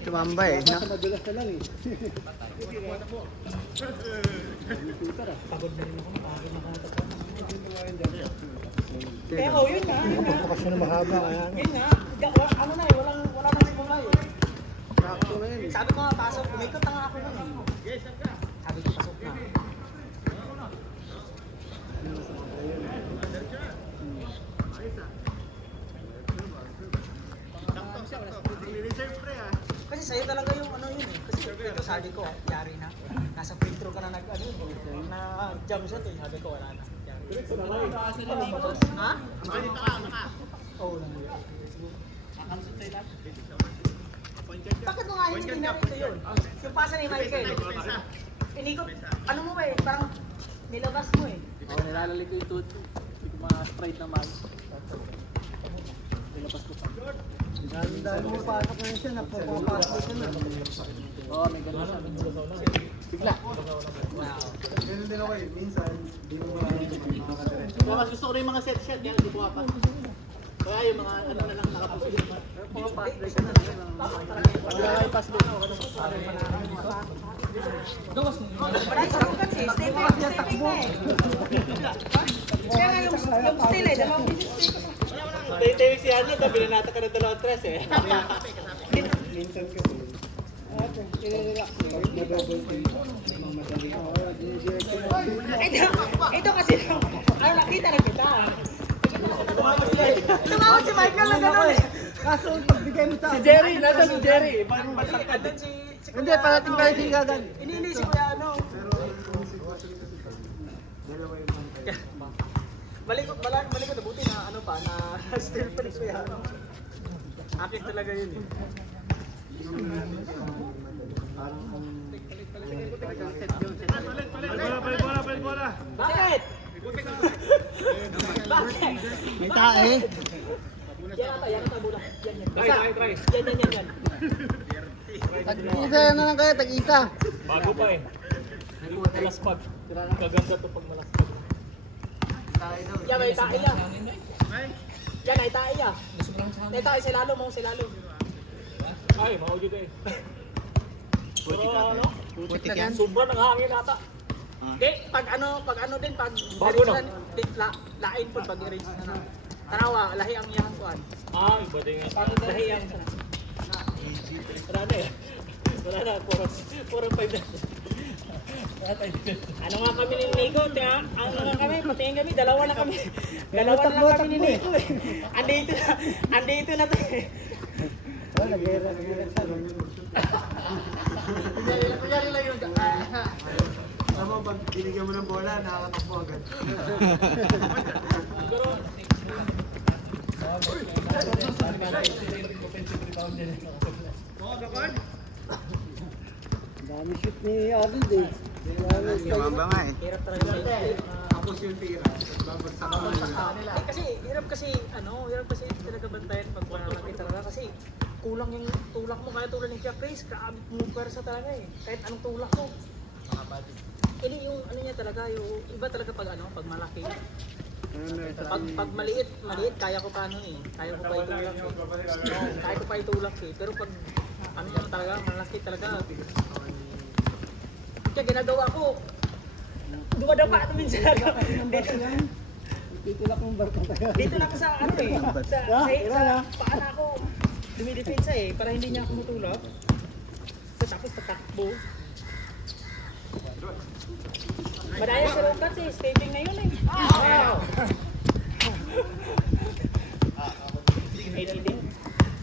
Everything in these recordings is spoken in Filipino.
Tumamba eh. No? Madulas na lang eh. Pagod na rin ako, pagod na ako. Kaya Yun nga, yun nga. bakasyon na mahaba. Kaya Yun nga, ano na eh, wala nang simula eh. sakto na yun. Sabi ko nga, pasok, umikot na nga ako nun eh. Sabi ko, pasok na. Kasi sa'yo talaga yung ano yun eh. Kasi ito sabi ko, yari na. Nasa free throw ka na nag-jump shot eh. Sabi ko, wala na. Ha? Oo lang yun. Bakit mo nga yung hindi na rito yun? Yung pasa ni Michael. Inikot, ano mo ba eh, parang nilabas mo eh. Oo, nilalalik ko yung tooth. Hindi ko ma-sprite na mag. Nilabas ko pa. Dahil mo pasok na siya, napapasok siya na. Oo, may ganun siya. Bigla. Ganun din ako eh, minsan, di mo makakatirin. Kaya mas gusto ko rin yung mga set shot, kaya hindi ko pa. Kaya yung mga ano na lang nakapusin. Pumapasok na siya. Pag i-pass din ako. Wala yung sarong kasi, stepping na eh. Kaya nga yung still eh, dalawang bisis ko. Tayo si Anya, binanata ka ng 2-3 eh. Minsan kasi, i-relax mo, na-double team. Madali ako. Ito kasi, ano nakita na kita. Tumawag si Michael na gano'n eh. Kaso pagbigay mo sa Si Jerry, nasa si Jerry. Andun si Hindi, parating pala si Gagan. Inili si Kuya ano. dalawa yung pantay. Balik ko na buti na ano pa, na still pa ni Kuya ano. Akin talaga yun eh. Parang ang... Bakit? Bakit? May tae. Yan ata, bulak. Yan. Try. Yan. Tag-isa na lang kayo, tag-isa. Bago pa eh. Malaspag. Kaganda to pag malaspag. Yan, may tae ya. Yan, may tae ya. May tae, silalo mo, silalo. Ay, maugyo ka eh. Pero ano? Putik yan. Sobrang ng hangin ata. Okay, pag ano din, pag Bago na. lain po, pag i-arrange na na. Tarawa, lahi ang iyang kuhan. Ah, iba din nga. Lahi ang sana. Wala na eh. Wala na, purong 5 na. Ano nga kami ni Nico, ano nga kami, patingin kami, dalawa na kami. Dalawa na lang kami ni Nico eh. Andito na to eh. Nag-relax lang yun. Kunyari lang yun. Tama, pag binigyan mo ng bola, nakakatakbo agad. Dami shoot ni Arnold eh. Tumamba nga eh. Hirap talaga sa Tapos yung tira. hirap kasi talaga bantayan pag malaki talaga kasi kulang yung tulak mo kaya tulad ni Jack Race, grabe mo pwersa talaga eh. Kahit anong tulak mo. Hindi yung ano niya talaga, yung iba talaga pag malaki. Pag maliit, kaya ko pa eh. Kaya ko pa itulak eh. Kaya ko pa itulak eh. Pero pag ano yan talaga, malaki talaga. Kaya ginagawa ko, dumadapa ito minsan Titulak mong barko tayo. dito lang sa ano eh. Sa paan ako, dumidepensa eh, para hindi niya ako matulak. Tapos tatakbo. Madaya sa rokat eh, staging na yun eh. Wow!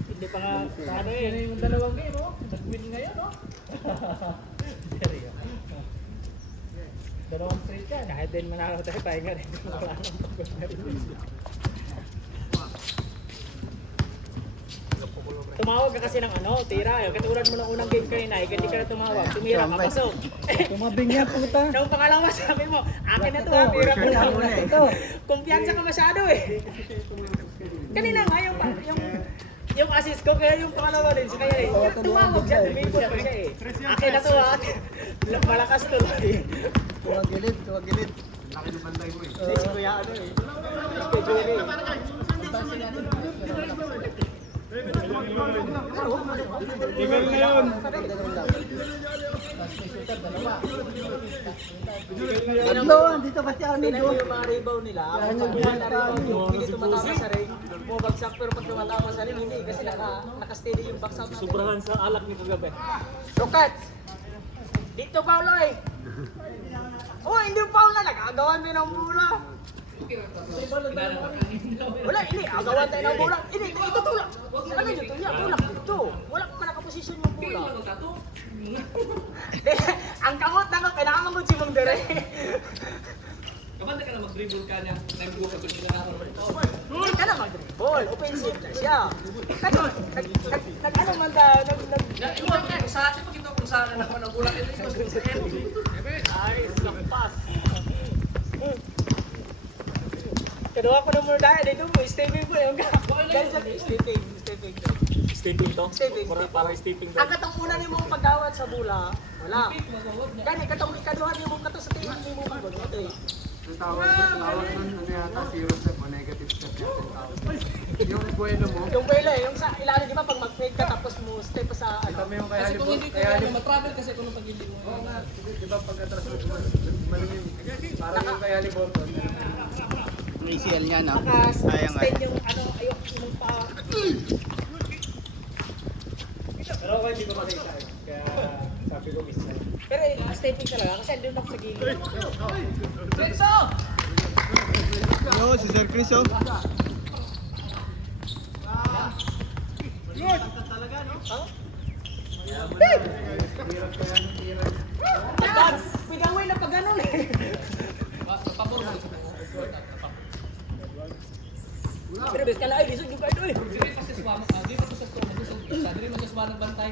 Hindi pa nga, ano eh. Yung dalawang game, oh. Nag-win ngayon, oh. Dalawang straight yan. Kahit din manalo tayo, tayo nga rin. Wala nang pagod na rin. Tumawag ka kasi ng tira. Yung katulad mo ng unang game kanina, hindi ka na tumawag. Tumira ka, pasok. Tumabing niya puta. Nung pangalawa sabi mo, akin na to ha, tira ko lang. Kumpiyansa ka masyado eh. Kanina nga yung assist ko, kaya yung pangalawa din siya kaya eh. Tumawag siya, tumibot pa siya eh. Akin na to ha, malakas tuloy. Tuwagilid. Laki ng bantay mo eh. Si Kuya ano eh. Schedule eh. Eagle na yun. Tatlo, dito ba si Arnold? Tinan mo yung mga rebound nila. Pag na-rebound yung hindi tumatama sa ring, bumabagsak pero pag tumatama sa ring, hindi. Kasi naka-steady yung box out natin. Sobrahan sa alak ni kagabi. Rokats! Dito, Paulo eh! Oh, hindi foul na. Nag-agawan din ng bola. Wala, ini. Agawan tayo ng bola. Ini, ito tulak. Ano dito? Tulak dito. Wala pa nakaposisyon yung bola. Ang kamot na kailangan si Mang Dere. Kamanda ka na mag-dribble ka niya. Nag-go ka doon na Hindi ka na mag-dribble. Offensive na siya. Nag-ano man ta? Iwan ka, sa atin mo kita kung saan na naman ang bulak ito. Ay, lampas. Kedua ko na muna dahil dito mo, stepping po yung guys, stepping. Stepping to? Stepping. Para stepping to. Ang katong una ni mong pagkawat sa bula, wala. Gani, katong ikaduhan ni mong kato sa tingin ni mong magot. Ang tawag nun, ano yata, zero step o negative step yata yung tawag. Yung buwelo mo, Yung pwela yung sa ilalim, di ba, pag mag-fake ka tapos mo step sa ano. kami yung kaya Kasi kung hindi ko yan, matravel kasi kung pag hindi mo. Oo nga, di ba pag atras mo, malimim. Parang yung kaya ni Bolton. Ang ACL niya, no? Sayang nga. Naka-stand yung ano, ayok, yung pa. Pero ako hindi ko makita. Kaya sabi ko miss na. Pero stepping talaga, kasi andun ako sa gilid. Yo, si Sir Chris, oh. Dad, pwede na pag ganun eh. Pero bes ka lang, ay, lisod yung card, oy. Dire pa sa swamo, di pa sa swamo, sa dire mo sa swamo ng bantay.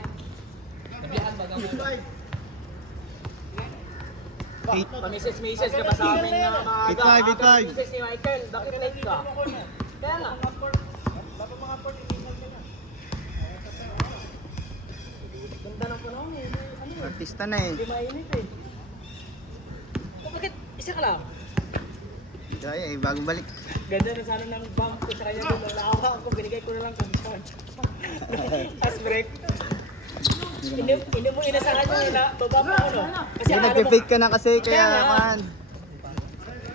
Nabiyaan ba gamay? Pamises-mises ka pa sa amin na maaga. Bitay, bitay. Pamises ni Michael, bakit late ka? Kaya nga. Ganda ng panahon eh. Ano eh? Artista na eh. Hindi mainit eh. Oh, bakit? Isa ka lang? Kaya eh, bagong balik. Ganda na sana ng bump ko sa kanya doon. Nalawa ako, binigay ko na lang kung saan. Fast break. Hindi mo inasahan yung na baba mo ano. Kasi Hindi, akala mo, nagpe-fake ka na kasi, Kaya kaya nga. man.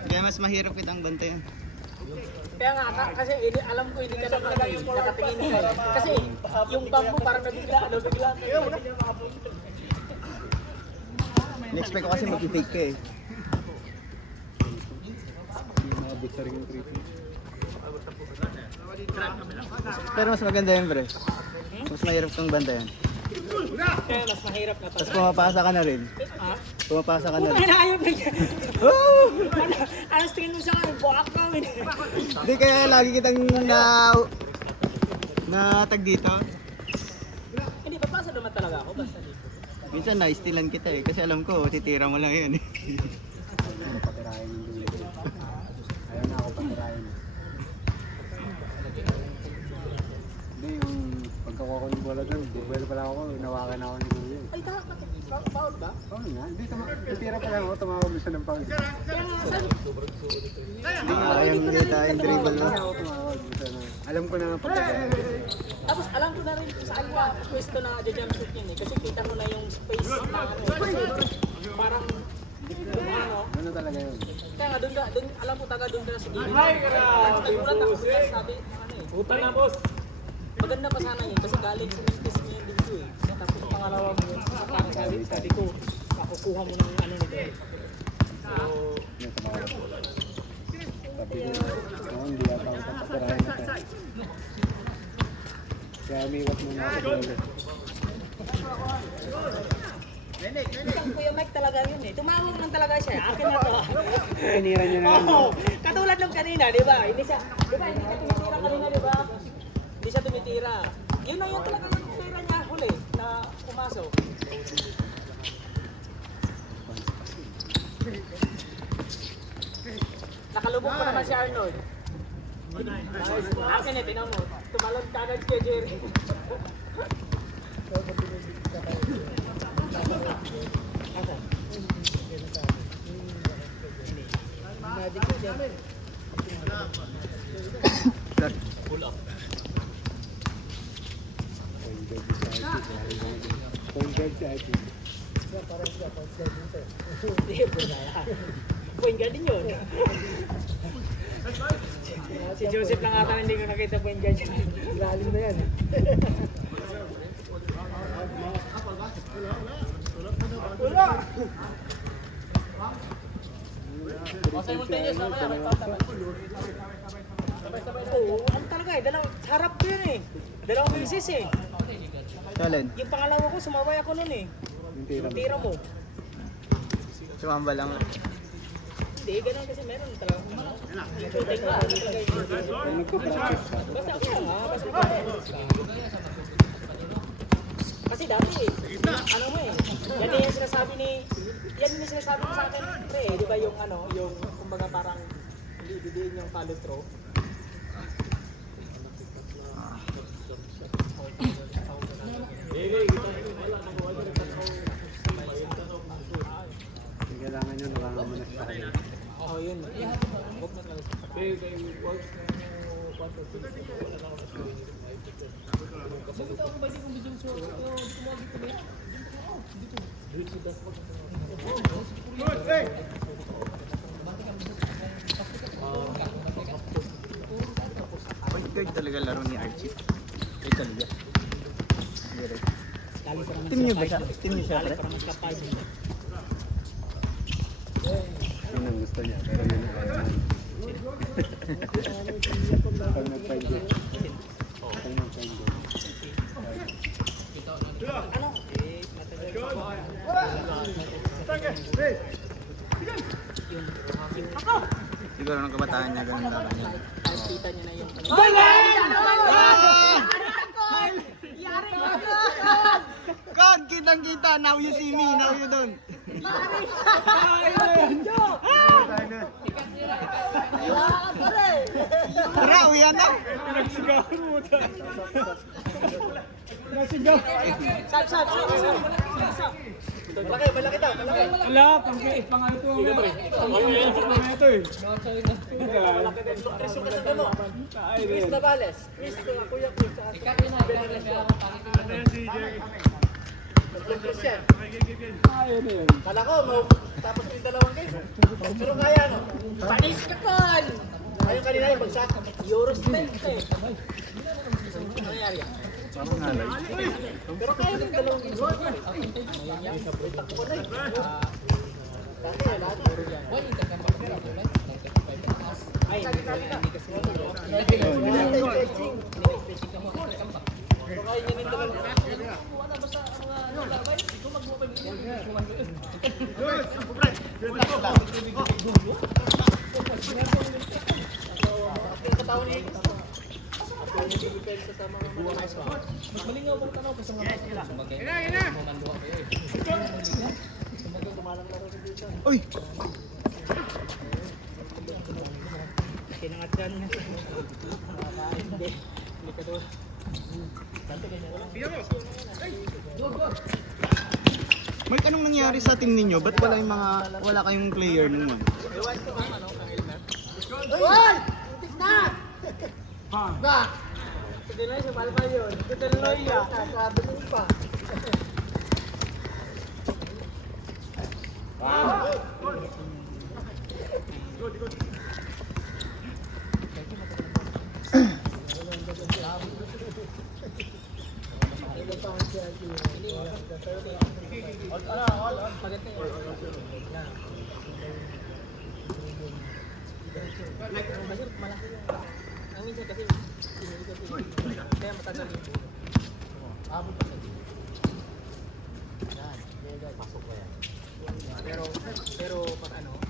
Kaya mas mahirap kitang bantayan. kaya nga, kasi alam ko hindi ka naman nakatingin ka. Kasi yung bump mo parang nabigla, bigla. In-expect ko kasi mag-fake ka eh. Pero mas maganda yun, pre. Mas mahirap kang bantayan. Kaya mas mahirap na Tapos pumapasa ka na rin. Ha? Pumapasa ka na Puta rin. na ayaw na yan. Ano tingin mo sa akin? Buwak namin. Hindi kaya lagi kitang na tag dito. Hindi, papasa naman talaga ako. Basta dito. Minsan na-stealan kita eh. Kasi alam ko, titira mo lang yun eh. Ayaw na ako patirahin. Hindi, yung pagkakuha ko ng bola doon, buwelo pala ako, inawakan ako ni Kuya. Ay, foul ba? Oo nga, hindi, titira pa lang ako, tumawag mo siya ng pang. Kaya nga, sabi, Hindi nga kayang kita yung dribble mo. Ako tumawag mo siya na, alam ko na nga pagkakaya. tapos alam ko na rin saan ka pwesto na jump shoot yun eh. Kasi kita mo na yung space na ano. Kasi parang, ano, Ano talaga yun? kaya nga doon, alam ko taga doon ka sa gilid. Ay, grabe! Nagulat ako kasi sabi, ano eh. Puta na boss. Maganda pa sana yun kasi galing sa Memphis niya yung dito eh. Tapos pangalawa mo yun, parang sabi ko, makukuha mo ng ano nito eh. So, Yung tumawag ko. Sabi ko, oo, hindi yata ako papatirahin na tayo. Kaya umiwat mo nga ako bola. isang Kuya Mike talaga yun eh. Tumawag lang talaga siya. Akin na to. Tinira niya na yun. Oo. Katulad ng kanina, di ba? Hindi siya tumitira kanina, di ba? Hindi siya tumitira. Yun na yun talaga yung pera niya huli na pumasok. Nakalubog pa naman si Arnold. Akin eh, tinan mo. Tumalon kagad kay Jerry. Sir. Pull up. Point guard si Ate. Hindi, point guard din yun. Si Joseph lang ata hindi ko nakita point guard siya. Lalim na yan. O, simultaneous, mamaya, may sabay. Oo, ano talaga eh, harap ko yun eh. Dalawang beses eh. Talon. Yung pangalawa ko, sumaway ako nun eh. Yung tira mo. Sumamba lang. Hindi, ganun kasi meron talaga. Shooting ka. Basta ako lang ha, basta ako. Kasi dati eh, ano mo eh, yan yung sinasabi yan yung sinasabi ko sa akin, pre, di ba yung ano, yung kumbaga parang hindi yung follow through. Kailangan nyo nakakamanas sa kanya. Oo, yun. Bumita ako ba di kong bidyung suot? Dito mo dito niya. Point guard talaga laro ni Archie. Ay talaga. Dire. Galing ko naman Team niyo ba siya? Team niyo siya, Galing pre? ko naman sa Paz. Yun ang gusto niya. Pero yun ang ayaw niya. Pag nag-find it. Pag nag-find it. Ano? Eh, matagal. Siguro ng kabataan niya ganun lang. Kahit kita niya na yung... God, kitang-kita. Now you see me. Now you don't. Tara, uwian na. Sab. Malaki daw. Wala, pang-ano ito. Ito eh. Chris yung kasama mo. Chris Navales. Chris, kuya Chris. Ikaw yun na, ikaw lang kaya ako Chris yan. Kala ko, tapos yung dalawang game. Pero kaya no. Panis ka kon! Ayun kanina yung bagsak. Euros 20 eh. Ano nangyari yan? Parang nalay. Pero kaya yung dalawang game. Takbo ko na eh. Dati wala na. Ay, hindi kasi stretching. Kaya yun yung dalawang. Mas malingaw mong tanaw kasi mga sumagay. Mumanduha kayo eh. Uy! Kinangat dyan. Hindi ka doon. Mark, anong nangyari sa team ninyo? Ba't wala kayong player nun? Iwan ko ba ano, kang helmet? Uy! Putik na! Ba? Hindi na siya, palpal yun. Ito na lang yan. Sabi mo pa. Ang minsan kasi, kaya matagal yung bulo. Abot pa sa dito. Yan, pasok ko yan. Pero pag ano,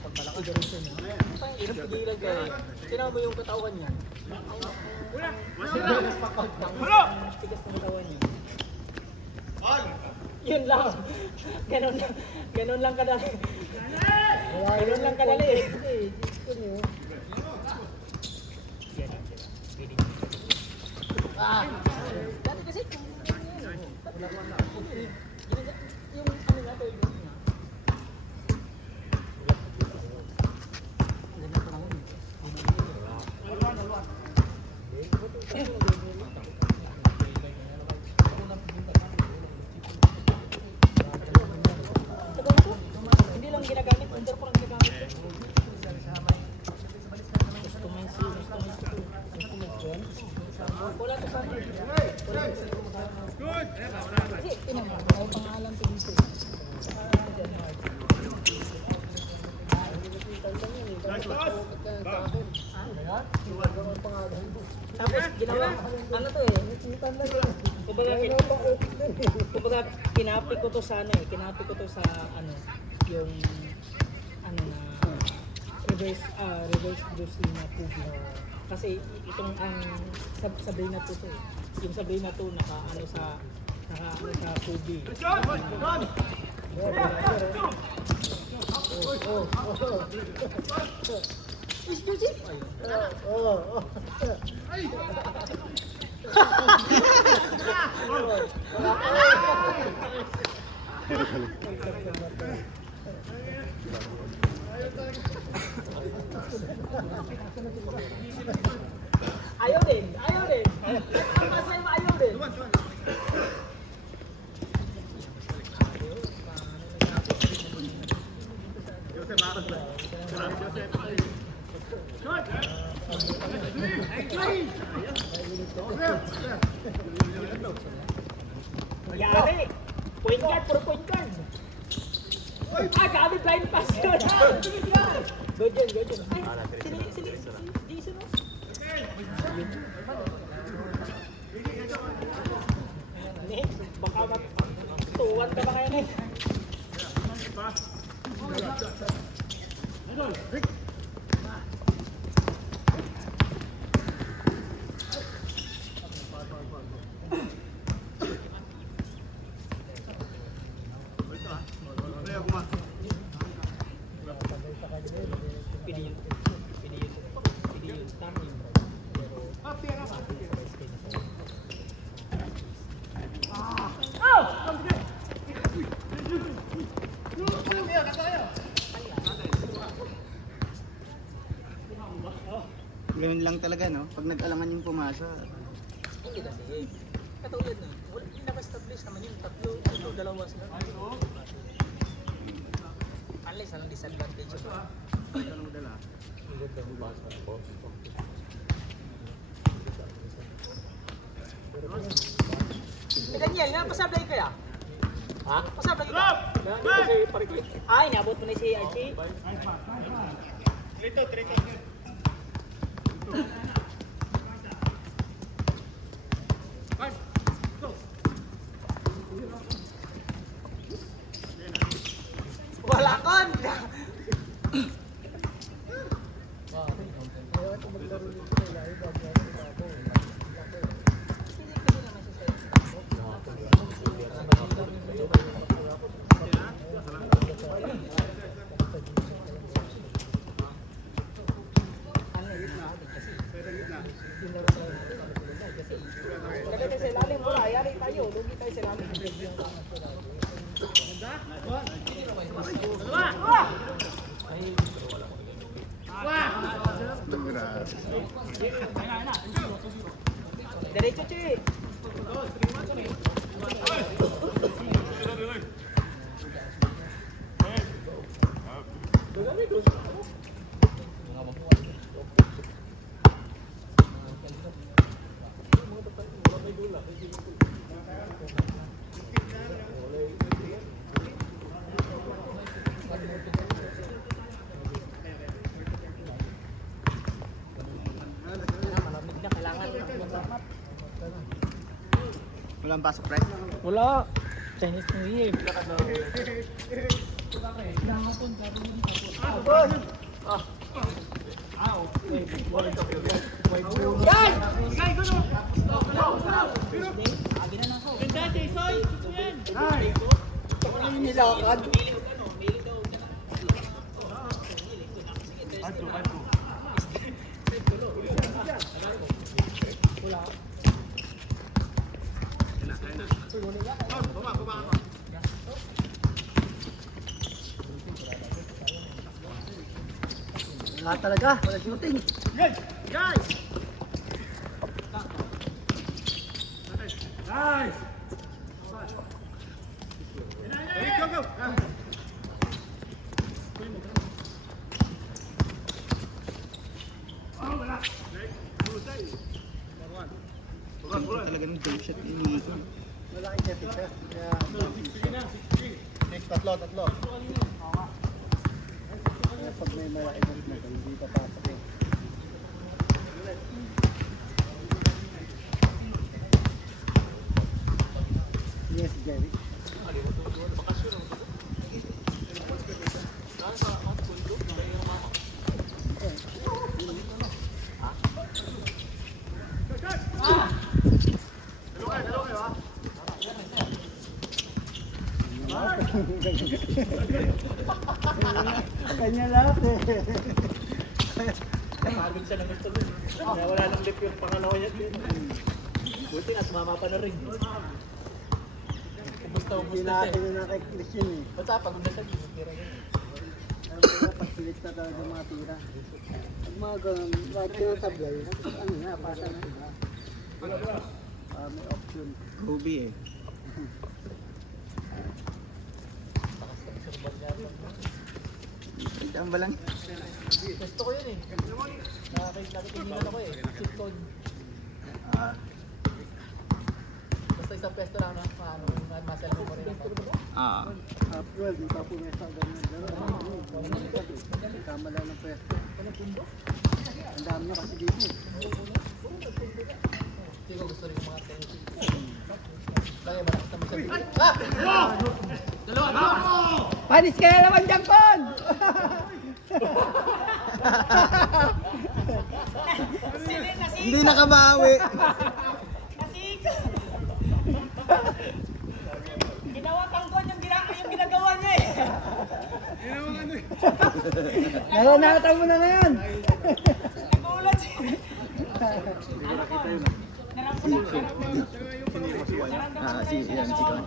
pag malaki ganun siya niya, parang hirap pigilan ka eh. Tinaw mo yung katawan niya. Tigas ng katawan niya. Yun lang. Ganun lang kadali. Ganun lang kadali eh. Dati kasi yung ano nga tayo nga. Wala to sa akin. Kasi, tinan mo, may pangalan to dito. Tapos, ginawa, ano to eh, kumbaga, kinapi ko to sa ano eh, kinapi ko to sa ano, yung, ano na, reverse Drusilla Pugi. Kasi itong ang Sabrina to eh. Yung Sabrina to naka ano sa Pugi. Is Josie? Ayaw din, ayaw din. Ang masay mo ayaw din. Yari! Point guard, puro point guard. Gabi blind pass yun. Good yun, good yun. Ay, sige, Jason o. Next, baka matuwan ka ba kaya next? Ganun lang talaga, no? Pag nag-alangan yung pumasa. Hindi kasi. Katulad na. Hindi naka-establish naman yung tatlo, dalawa sila. Unless anong disadvantage ito. Daniel, nga pasablay kaya? Ha? Pasablay ka? Kasi parikoy. Ay, naabot mo na si Archie. Trito. Wala kon! Lagay sa ilalim, wala. Yari tayo. Lugi tayo sa ilalim. Diretso, Chi. Malamig na, kailangan. Walang pasok, pre? Wala. Chinese New Year. Wala talaga, wala shooting. Siyempre talaga ng jump shot ni Nico. Malaki siya, siya. Kaya, next, tatlo. Kaya pag may malaki na hindi papasok eh. Yes, Jerry. Kanya lahat eh. Pagod siya ng gusto nun. Kaya wala nang lip yung pangalawa niya. Buti nga, sumama pa na rin. Kumusta mo Hindi natin yung nakiklik yun eh. Basta, pagod na siya. Tira niya. Ang mga pagpilit na talaga mga tira. Pag mga ganun, lahat tinasablay, ano na, pasa na iba. May option. Kobe eh. Itaan ba lang? Gusto ko yun eh. Nakikinigan ako eh. Shoot code. Ah, Basta isang pesto lang na paano yung muscle mo rin. After all, di pa po may sa ganun. Tama lang ng pwesto. Ang dami na kasi dito eh. Hindi ko gusto rin yung mga tennis. Kaya malakas naman siya. Panis ka na naman dyan, Pon! hindi nakabawi. Ginawa kang kon yung ginagawa niya eh. Nalanatan mo na ngayon! Nagulat siya. Si Con.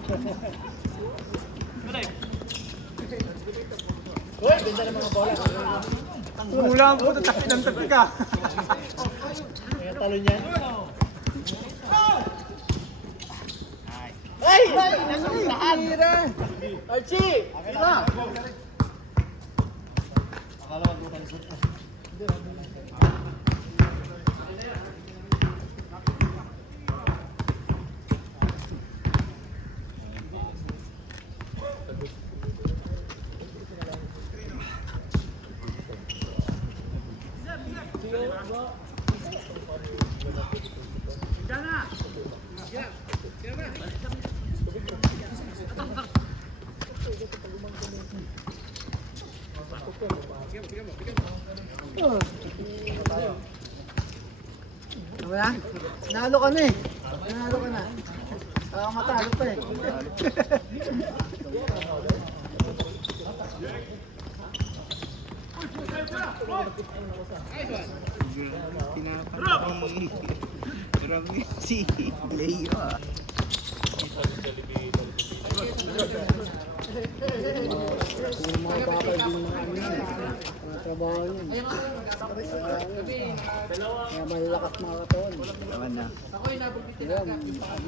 Uy, ganda ng mga bola. Wala ang puto, takit ng takit ka. Kaya talo niyan. Ay! Tira! Archie! Tira! Wala? Nalo ka na eh. Nalo ka na. Saka matalo pa eh. Pinapatay. Grabe si Leo ah. Kung mga bakal din mga ano yun. Mga trabaho yun. Kaya malalakas mga katawan. Naman na. Kaya ano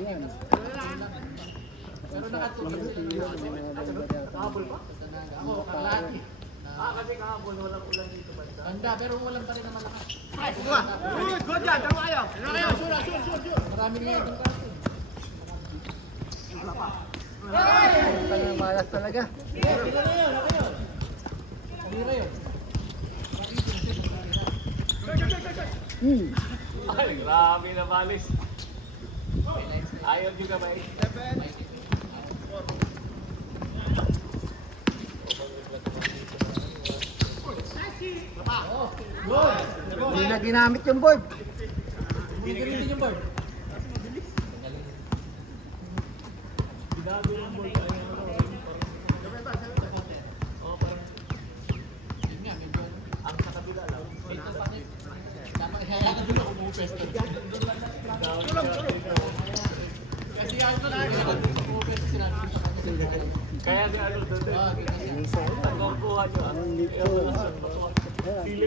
yan. Pero Kasi kahapon walang ulan dito banda. Banda, pero walang pa rin na malakas. Good yan, tama kayo. Marami nga yung kaso. malas talaga. Ay, grabe na balis. Ayaw juga ba eh? Hindi na ginamit yung board. Hindi gamitin yung board. Ang sa kabila lang. Dapat kaya ka dun ako bumupes. Kasi ano lang, bumupes sinabi ko sa kanya. Kaya di ano doon. Ang kukuha nyo ah. Hey!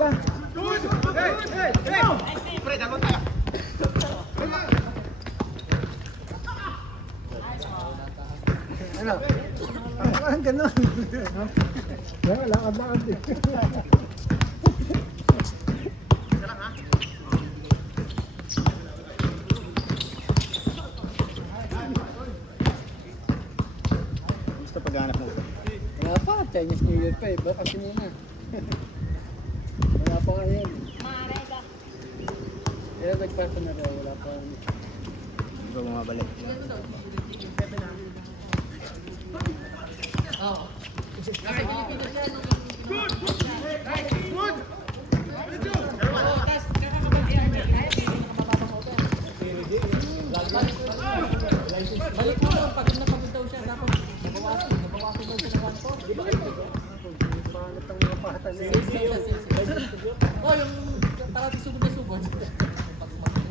ba? Pre, dalawang tayo. Ano? Parang ganun. Wala, lakad-lakad eh. Gusto paghanap mo. Wala pa, Chinese New Year pa eh. Baka kasi muna. Wala pa ngayon. Kaya nagpasa na rin, wala pa. Hindi ba bumabalik? Oo. Kasi Pilipinas siya nung balik mo doon, pagod na pagod daw siya, tapos nabawasan daw siya ng 1-4. Di ba kayo? Pangalat ang mga patan eh. Oh, yung parati sugod na sugod.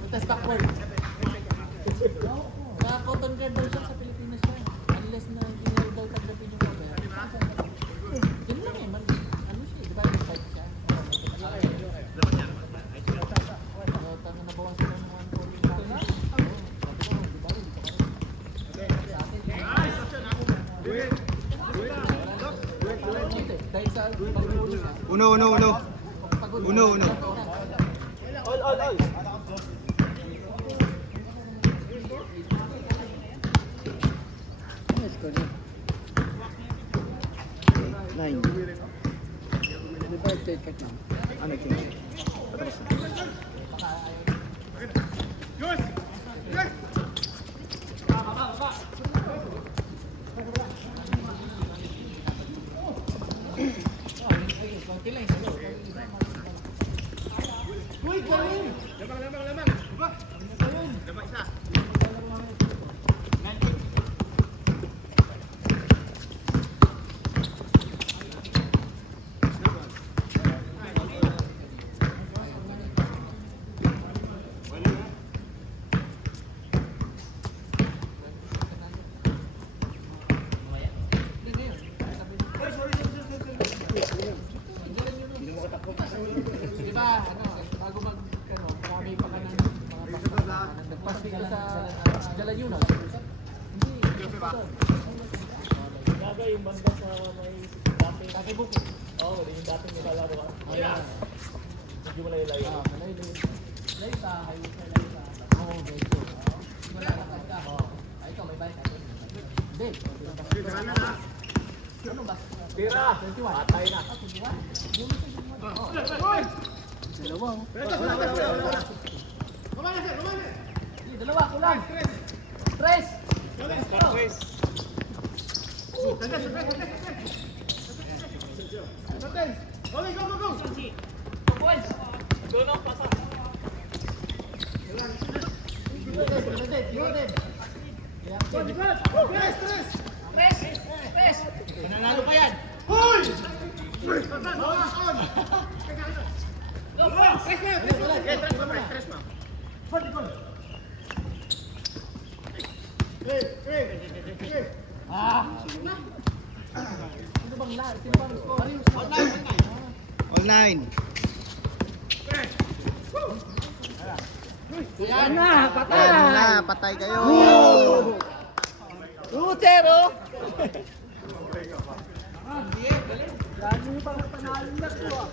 Tapos backward. Naka-cotton guard daw siya sa Pilipinas siya. Unless na hindi na daw tanggapin yung cover. Yun lang eh, ano siya, di ba yung fight siya? Tango nabawasan ng 1-4 yung cover. Dahil sa pag-uwi siya. Uno. Uno. All. Ano score niya? 9. Di ba take cut na? Ano change? Patapos na. Di ba, bago marami pa ka ng mga basta. Nagpas dito sa Jalan Yunus. Hindi, Gaga yung banda sa may dati. Kaki Bukit. Oo, yung dati nilalaro ka. Ayan. Medyo malayo-layo. Malayo. Laysa, highway sa Laysa. Oo, medyo. Malalakad ka. Ay, ikaw, may bike ka. Hindi. Ano ba? Tira! 21. Patay na. Dalawa oh. Dalawa, kulang. Tres. Chris. Go na, pasa. Mananalo pa yan. Sino bang lahat? Sino bang score? All 9. Yan na, patay! Ayan na, patay kayo. 2-0! Lagi yung pang panalo na ko ah.